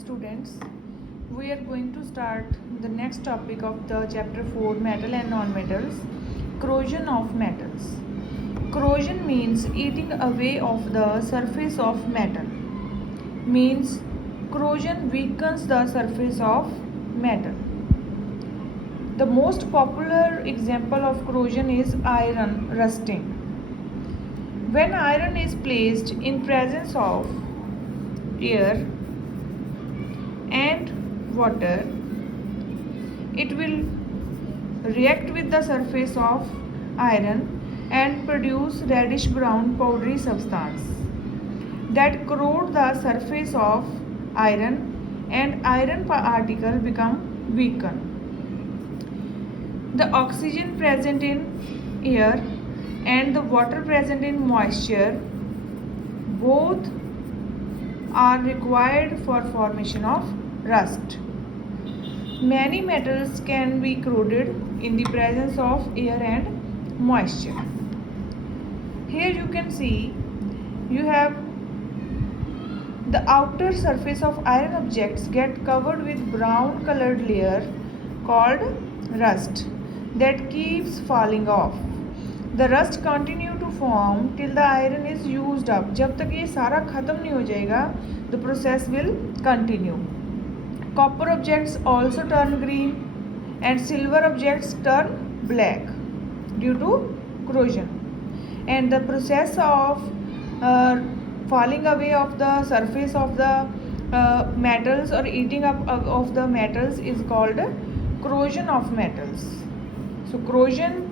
students, we are going to start the next topic of the chapter 4, metal and non-metals, corrosion of metals. Corrosion means eating away of the surface of metal. Means corrosion weakens the surface of metal. The most popular example of corrosion is iron rusting. When iron is placed in presence of air and water, it will react with the surface of iron and produce reddish brown powdery substance that corrode the surface of iron, and iron particle become weakened. The oxygen present in air and the water present in moisture both are required for formation of rust. Many metals can be corroded in the presence of air and moisture. Here you can see you have the outer surface of iron objects get covered with brown colored layer called rust that keeps falling off. The rust continue to form till the iron is used up. जब तक ये सारा ख़त्म नहीं हो जाएगा, the process will continue. Copper objects also turn green and silver objects turn black due to corrosion. And the process of falling away of the surface of the metals or eating up of the metals is called corrosion of metals. So corrosion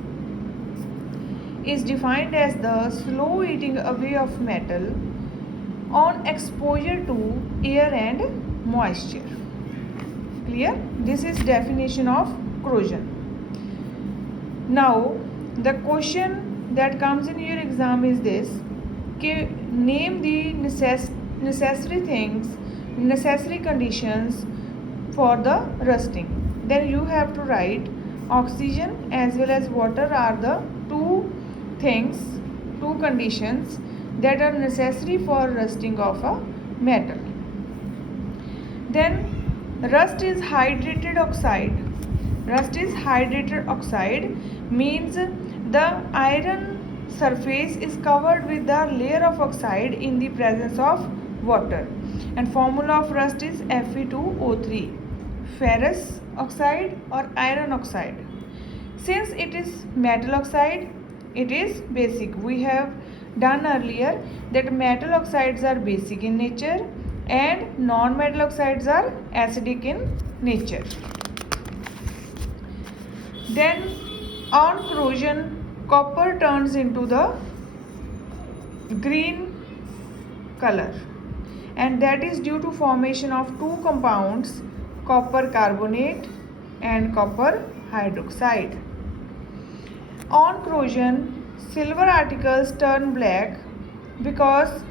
is defined as the slow eating away of metal on exposure to air and moisture. Clear? This is definition of corrosion. Now the question that comes in your exam is this: name the necessary things, necessary conditions for the rusting. Then you have to write oxygen as well as water are the two conditions that are necessary for rusting of a metal. Then rust is hydrated oxide. Rust is hydrated oxide means the iron surface is covered with the layer of oxide in the presence of water, and formula of rust is Fe2O3, ferrous oxide or iron oxide. Since it is metal oxide, it is basic. We have done earlier that metal oxides are basic in nature and non-metal oxides are acidic in nature. Then on corrosion, copper turns into the green color, and that is due to formation of two compounds, copper carbonate and copper hydroxide. On corrosion, silver articles turn black because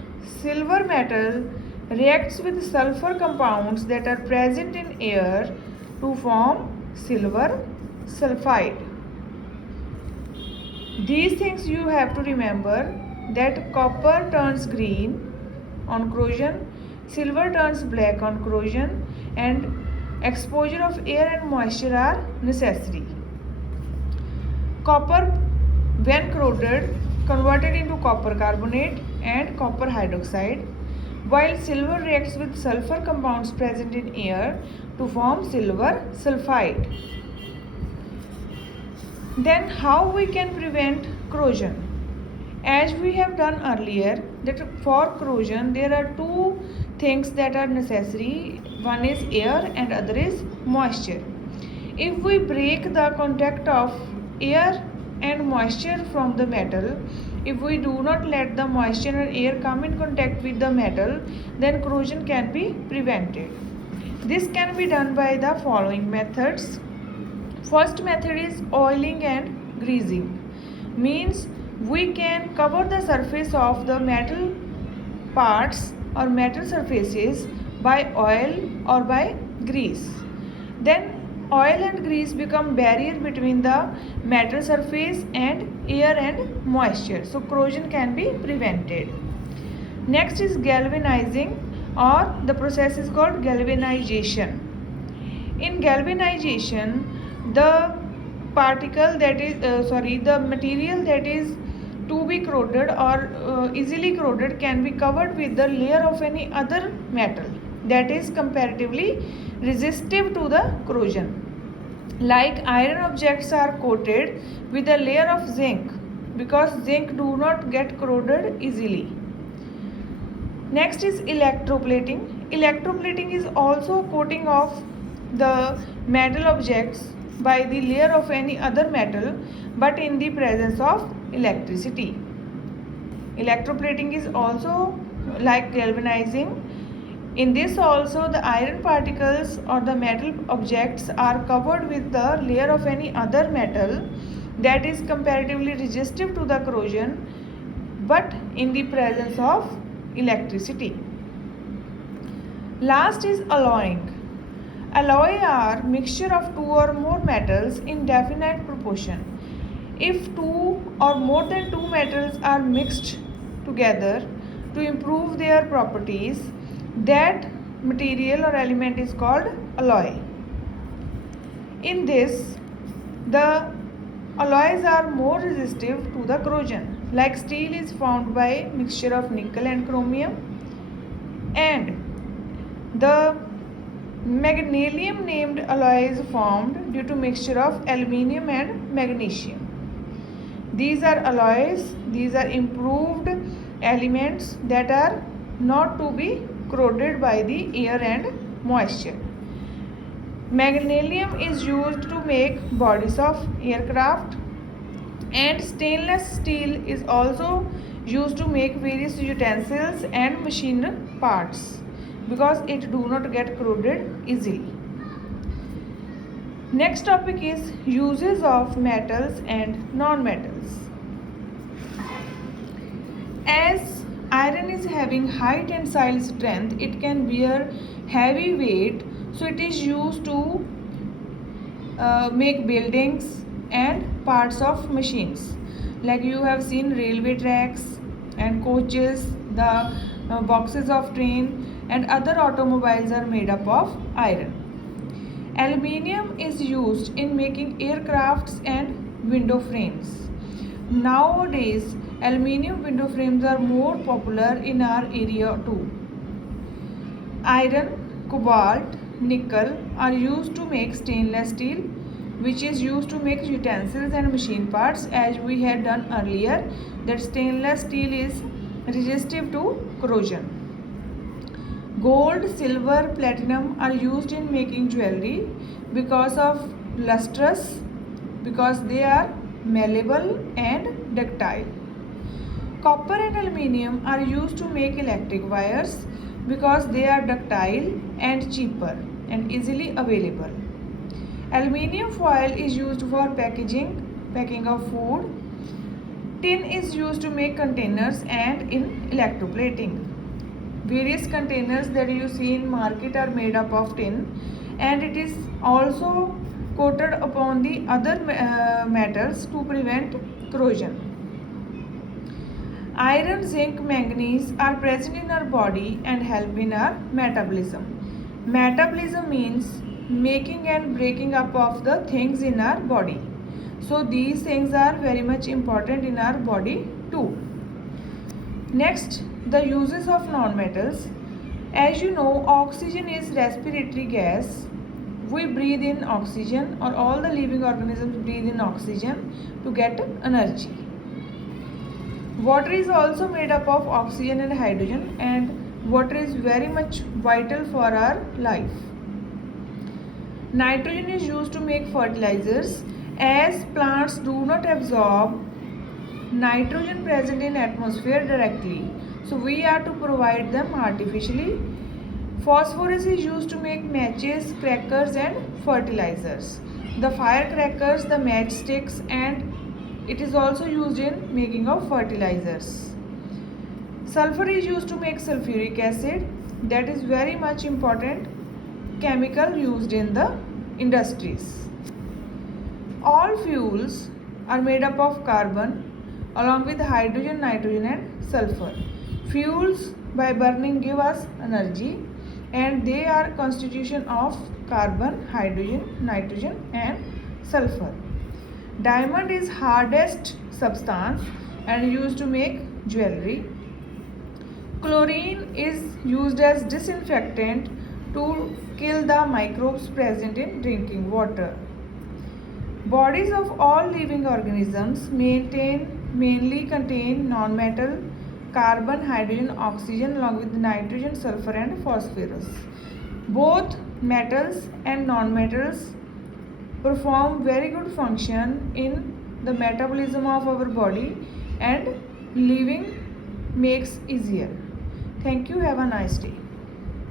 silver metal reacts with sulfur compounds that are present in air to form silver sulfide. These things you have to remember, that copper turns green on corrosion, silver turns black on corrosion, and exposure of air and moisture are necessary. Copper, when corroded, converted into copper carbonate and copper hydroxide, while silver reacts with sulfur compounds present in air to form silver sulfide. Then how we can prevent corrosion? As we have done earlier, that for corrosion there are two things that are necessary. One is air and other is moisture. If we break the contact of air and moisture from the metal, if we do not let the moisture and air come in contact with the metal, then corrosion can be prevented. This can be done by the following methods. First method is oiling and greasing. Means we can cover the surface of the metal parts or metal surfaces by oil or by grease. Then oil and grease become barrier between the metal surface and air and moisture, so corrosion can be prevented. Next is galvanizing. or the process is called galvanization. In galvanization, the the material that is to be corroded or easily corroded can be covered with the layer of any other metal that is comparatively resistive to the corrosion. Like iron objects are coated with a layer of zinc because zinc do not get corroded easily. Next is electroplating. Electroplating is also coating of the metal objects by the layer of any other metal but in the presence of electricity. Electroplating is also like galvanizing. In this also the iron particles or the metal objects are covered with the layer of any other metal that is comparatively resistive to the corrosion but in the presence of electricity. Last is alloying. Alloy are mixture of two or more metals in definite proportion. If two or more than two metals are mixed together to improve their properties, that material or element is called alloy. In this, the alloys are more resistive to the corrosion. Like steel is formed by mixture of nickel and chromium, and the magnesium named alloy is formed due to mixture of aluminium and magnesium. These are alloys, these are improved elements that are not to be corroded by the air and moisture. Magnesium is used to make bodies of aircraft, and stainless steel is also used to make various utensils and machine parts because it do not get corroded easily. Next topic is uses of metals and non-metals. As iron is having high tensile strength, it can bear heavy weight, so it is used to make buildings and parts of machines. Like you have seen railway tracks and coaches, the boxes of train and other automobiles are made up of iron. Aluminium is used in making aircrafts and window frames. Nowadays, aluminium window frames are more popular in our area too. Iron, cobalt, nickel are used to make stainless steel, which is used to make utensils and machine parts, as we had done earlier that stainless steel is resistive to corrosion. Gold, silver, platinum are used in making jewelry because of lustrous, because they are malleable and ductile. Copper and aluminium are used to make electric wires because they are ductile and cheaper and easily available. Aluminium foil is used for packing of food. Tin is used to make containers and in electroplating. Various containers that you see in market are made up of tin, and it is also coated upon the other metals to prevent corrosion. Iron, zinc, manganese are present in our body and help in our metabolism. Metabolism means making and breaking up of the things in our body. So these things are very much important in our body too. Next, the uses of non-metals. As you know, oxygen is respiratory gas. We breathe in oxygen, or all the living organisms breathe in oxygen to get energy. Water is also made up of oxygen and hydrogen, and water is very much vital for our life. Nitrogen is used to make fertilizers. As plants do not absorb nitrogen present in atmosphere directly, so we are to provide them artificially. Phosphorus is used to make matches, crackers and fertilizers. The firecrackers, the matchsticks, and it is also used in making of fertilizers. Sulfur is used to make sulfuric acid. That is very much important chemical used in the industries. All fuels are made up of carbon along with hydrogen, nitrogen and sulfur. Fuels by burning give us energy, and they are constitution of carbon, hydrogen, nitrogen and sulfur. Diamond is hardest substance and used to make jewelry. Chlorine is used as disinfectant to kill the microbes present in drinking water. Bodies of all living organisms mainly contain non-metal carbon, hydrogen, oxygen along with nitrogen, sulfur and phosphorus. Both metals and non-metals perform very good function in the metabolism of our body, and living makes easier. Thank you. Have a nice day.